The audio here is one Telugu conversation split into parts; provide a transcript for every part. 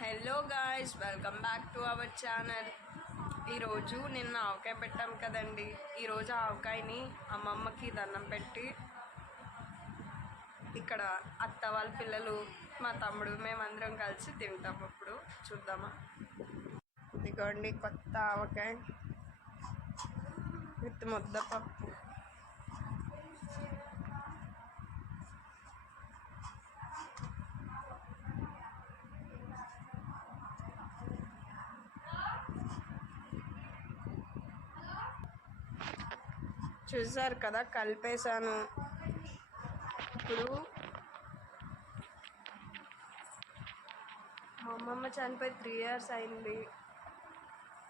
Hello guys, welcome back to our channel. ఈరోజు నిన్న ఆవకాయ పెట్టాం కదండి. ఈరోజు ఆవకాయని అమ్మమ్మకి దండం పెట్టి ఇక్కడ అత్త వాళ్ళ పిల్లలు, మా తమ్ముడు, మేమందరం కలిసి తింటాం. ఇప్పుడు చూద్దామా. ఇదిగోండి కొత్త ఆవకాయ విత్ ముద్దపప్పు. చూసారు కదా, కలిపేశాను. ఇప్పుడు మా అమ్మమ్మ చనిపోయి 3 years అయింది.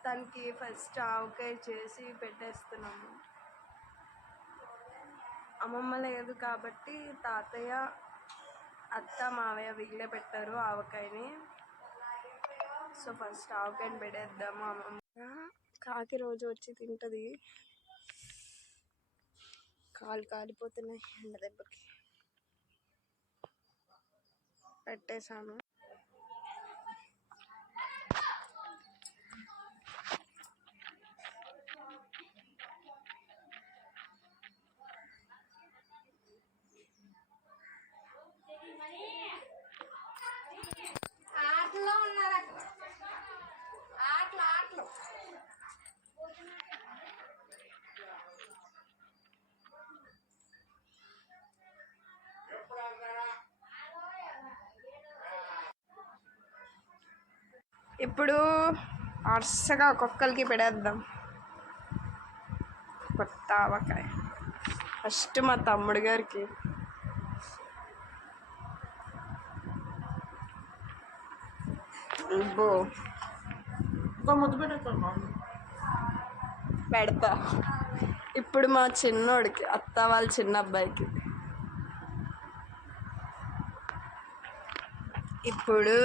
తనకి ఫస్ట్ ఆవకాయ చేసి పెట్టేస్తున్నాము. అమ్మమ్మ లేదు కాబట్టి తాతయ్య, అత్త, మావయ్య వీళ్ళే పెట్టారు ఆవకాయని. So first ఆవకాయని పెట్టేద్దాము. అమ్మమ్మ కాకి రోజు వచ్చి తింటుంది. కాలు కాలిపోతున్నాయి ఎండ దెబ్బకి. పెట్టేశాను. ఆటలో ఉన్నారు, ఆటలు ఇప్పుడు వరుసగా ఒక్కొక్కరికి పెడేద్దాం కొత్త ఆవకాయ. ఫస్ట్ మా తమ్ముడు గారికి. పెడతా. ఇప్పుడు మా చిన్నోడికి, అత్త వాళ్ళ చిన్న అబ్బాయికి. ఇప్పుడు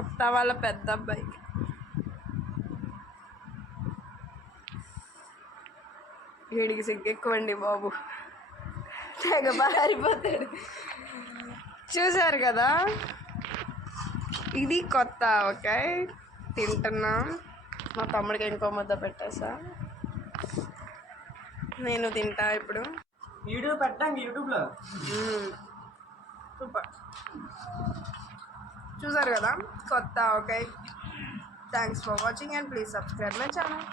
అత్త వాళ్ళ పెద్ద అబ్బాయికి. వీడికి సిగ్గెక్కువండి బాబు, తెగ పారిపోతాడు. చూసారు కదా, ఇది కొత్త ఆవకాయ తింటున్నా. మా తమ్ముడికి ఇంకో ముద్ద పెట్టేసా. నేను తింటా ఇప్పుడు. వీడియో పెట్టండి యూట్యూబ్లో. సూపర్. చూసారు కదా కొత్త avakaya. Thanks for watching and please subscribe my channel.